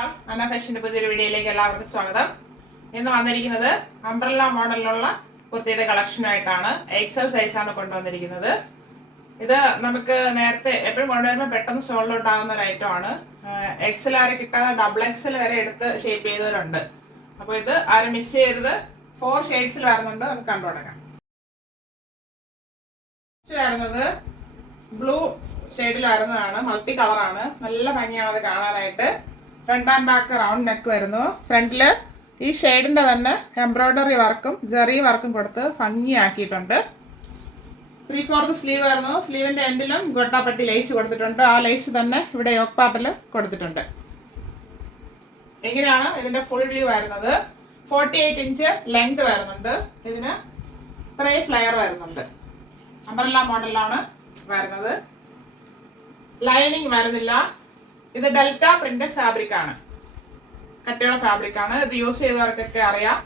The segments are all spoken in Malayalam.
അന്ന ഫാഷന്റെ പുതിയൊരു വീഡിയോയിലേക്ക് എല്ലാവർക്കും സ്വാഗതം. ഇന്ന് വന്നിരിക്കുന്നത് അംബ്രല്ല മോഡലിലുള്ള കുർത്തിയുടെ കളക്ഷൻ ആയിട്ടാണ്. എക്സൽ സൈസാണ് കൊണ്ടുവന്നിരിക്കുന്നത്. ഇത് നമുക്ക് നേരത്തെ എപ്പോഴും കൊണ്ടുവരുമ്പോൾ പെട്ടെന്ന് സോൾഡ് ആകുന്ന ഒരു ഐറ്റം ആണ്. എക്സൽ ആരെ കിട്ടാതെ ഡബിൾ എക്സൽ വരെ എടുത്ത് ഷേപ്പ് ചെയ്തവരുണ്ട്. അപ്പോൾ ഇത് ആരും മിസ് ചെയ്തത് 4 ഷെയ്ഡ്സിൽ വരുന്നുണ്ട്. നമുക്ക് കണ്ടു തുടങ്ങാം. വരുന്നത് ബ്ലൂ ഷെയ്ഡിൽ വരുന്നതാണ്. മൾട്ടി കളറാണ്. നല്ല ഭംഗിയാണ് അത് കാണാനായിട്ട്. Front and back round neck വരുന്നു. ഫ്രണ്ടിൽ ഈ ഷെയ്ഡിൻ്റെ തന്നെ എംബ്രോയ്ഡറി വർക്കും ജെറി വർക്കും കൊടുത്ത് ഭംഗിയാക്കിയിട്ടുണ്ട്. 3/4 സ്ലീവ് വരുന്നു. സ്ലീവിൻ്റെ എൻഡിലും ഗൊട്ടാപ്പട്ടി ലേസ് കൊടുത്തിട്ടുണ്ട്. ആ ലേസ് തന്നെ ഇവിടെ യോക്ക് പാർട്ടിൽ കൊടുത്തിട്ടുണ്ട്. എങ്ങനെയാണ് ഇതിൻ്റെ ഫുൾ വ്യൂ വരുന്നത്? 48 ഇഞ്ച് ലെങ്ത് വരുന്നുണ്ട്. ഇതിന് 3 ഫ്ലെയർ വരുന്നുണ്ട്. അംബ്രല്ല മോഡലാണ് വരുന്നത്. ലൈനിങ് വരുന്നില്ല. ഇത് ഡെൽറ്റ പ്രിന്റ് ഫാബ്രിക് ആണ്. കട്ടിയുള്ള ഫാബ്രിക് ആണ്. ഇത് യൂസ് ചെയ്തവർക്കൊക്കെ അറിയാം.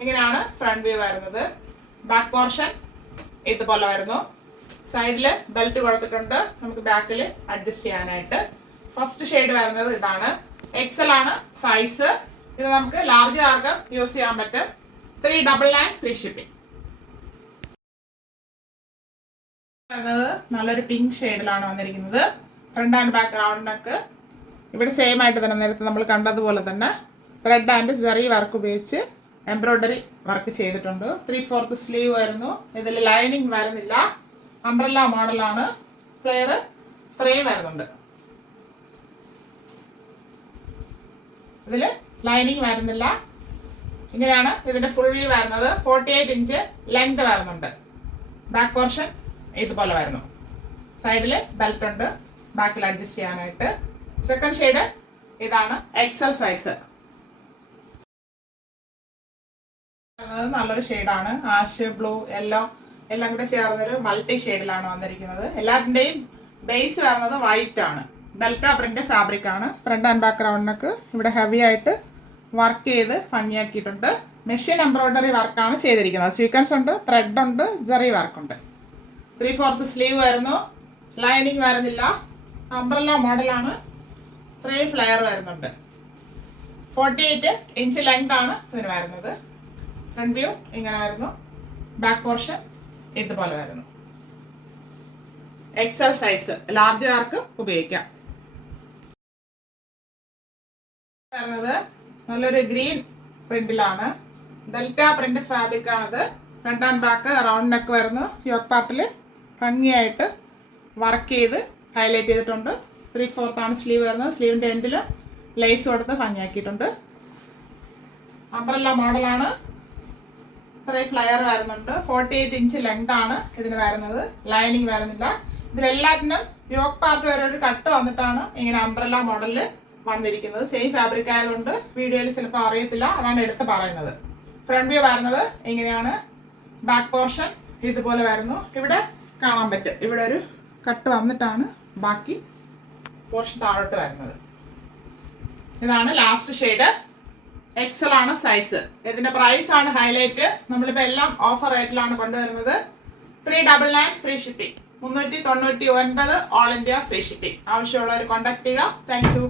ഇങ്ങനെയാണ് ഫ്രണ്ട് വ്യൂ വരുന്നത്. ബാക്ക് പോർഷൻ ഇതുപോലെ വരുന്നു. സൈഡിൽ ബെൽറ്റ് കൊടുത്തിട്ടുണ്ട്. നമുക്ക് ബാക്കിൽ അഡ്ജസ്റ്റ് ചെയ്യാനായിട്ട്. ഫസ്റ്റ് ഷെയ്ഡ് വരുന്നത് ഇതാണ്. എക്സൽ ആണ് സൈസ്. ഇത് നമുക്ക് ലാർജ് ആർക്കും യൂസ് ചെയ്യാൻ പറ്റും. 399 ഫ്രീ ഷിപ്പിംഗ്. നല്ലൊരു പിങ്ക് ഷെയ്ഡിലാണ് വന്നിരിക്കുന്നത്. Front and back round neck ഇവിടെ സെയിം ആയിട്ട് തന്നെ നേരത്തെ നമ്മൾ കണ്ടതുപോലെ തന്നെ ത്രെഡ് ആൻഡ് ജെറി വർക്ക് ഉപയോഗിച്ച് എംബ്രോയ്ഡറി വർക്ക് ചെയ്തിട്ടുണ്ട്. 3/4 സ്ലീവ് വരുന്നു. ഇതിൽ ലൈനിങ് വരുന്നില്ല. അംബ്രല്ല മോഡലാണ്. ഫ്ലെയർ 3 വരുന്നുണ്ട്. ഇതിൽ ലൈനിങ് വരുന്നില്ല. ഇങ്ങനെയാണ് ഇതിന്റെ ഫുൾ വ്യൂ വരുന്നത്. 48 ഇഞ്ച് ലെങ്ത് വരുന്നുണ്ട്. ബാക്ക് പോർഷൻ ഇതുപോലെ വരുന്നു. സൈഡിൽ ബെൽറ്റ് ഉണ്ട് ബാക്കിൽ അഡ്ജസ്റ്റ് ചെയ്യാനായിട്ട്. സെക്കൻഡ് ഷെയ്ഡ് ഇതാണ്. XL size. നല്ലൊരു ഷെയ്ഡാണ്. ആഷ്, ബ്ലൂ, യെല്ലോ എല്ലാം കൂടെ ചേർന്നൊരു മൾട്ടി ഷെയ്ഡിലാണ് വന്നിരിക്കുന്നത്. എല്ലാത്തിൻ്റെയും ബേസ് വരുന്നത് വൈറ്റ് ആണ്. ഡെൽറ്റ പ്രിന്റ് ഫാബ്രിക് ആണ്. ഫ്രണ്ട് ആൻഡ് ബാക്ക് റൗണ്ടിനൊക്കെ ഇവിടെ ഹെവി ആയിട്ട് വർക്ക് ചെയ്ത് ഭംഗിയാക്കിയിട്ടുണ്ട്. മെഷീൻ എംബ്രോയ്ഡറി വർക്കാണ് ചെയ്തിരിക്കുന്നത്. സ്വീക്വൻസ് ഉണ്ട്, ത്രെഡ് ഉണ്ട്, ജെറി വർക്കുണ്ട്. 3/4 സ്ലീവ് വരുന്നു. ലൈനിങ് വരുന്നില്ല. അംബ്രല്ല മോഡലാണ്. 3 ഫ്ലെയർ വരുന്നുണ്ട്. 48 ഇഞ്ച് ലെങ്ത് ആണ് ഇതിന് വരുന്നത്. ഫ്രണ്ട് വ്യൂ ഇങ്ങനെ വരുന്നു. ബാക്ക് പോർഷൻ ഇതുപോലെ വരുന്നു. എക്സൽ സൈസ് ലാർജ് ആർക്ക് ഉപയോഗിക്കാം. വരുന്നത് നല്ലൊരു ഗ്രീൻ പ്രിന്റിലാണ്. ഡെൽറ്റ പ്രിന്റ് ഫാബ്രിക് ആണത്. Front and back round neck വരുന്നു. യോക്ക് പാർട്ടിൽ ഭംഗിയായിട്ട് വർക്ക് ചെയ്ത് ഹൈലൈറ്റ് ചെയ്തിട്ടുണ്ട്. 3/4 ആണ് സ്ലീവ് വരുന്നത്. സ്ലീവിൻ്റെ എൻഡിൽ ലേസ് കൊടുത്ത് ഭംഗിയാക്കിയിട്ടുണ്ട്. അംബ്രല്ല മോഡലാണ്. 3 ഫ്ലെയർ വരുന്നുണ്ട്. 48 ഇഞ്ച് ലെങ്ത് ആണ് ഇതിന് വരുന്നത്. ലൈനിങ് വരുന്നില്ല. ഇതിലെല്ലാത്തിനും യോക്ക് പാർട്ട് വരെ ഒരു കട്ട് വന്നിട്ടാണ് ഇങ്ങനെ അംബ്രല്ല മോഡലിൽ വന്നിരിക്കുന്നത്. സെയിം ഫാബ്രിക് ആയതുകൊണ്ട് വീഡിയോയിൽ ചിലപ്പോൾ അറിയത്തില്ല. അതാണ് എടുത്ത് പറയുന്നത്. ഫ്രണ്ട് വ്യൂ വരുന്നത് ഇങ്ങനെയാണ്. ബാക്ക് പോർഷൻ ഇതുപോലെ വരുന്നു. ഇവിടെ കാണാൻ പറ്റും. ഇവിടെ ഒരു കട്ട് വന്നിട്ടാണ് ബാക്കി പോർഷൻ താഴോട്ട് വരുന്നത്. ഇതാണ് ലാസ്റ്റ് ഷെയ്ഡ്. എക്സൽ ആണ് സൈസ്. ഇതിന്റെ പ്രൈസ് ആണ് ഹൈലൈറ്റ്. നമ്മളിപ്പോൾ എല്ലാം ഓഫർ റേറ്റിലാണ് കൊണ്ടുവരുന്നത്. 399 free shipping. 399 all India free shipping. ആവശ്യമുള്ളവർ കോൺടാക്ട് ചെയ്യുക. Thank you.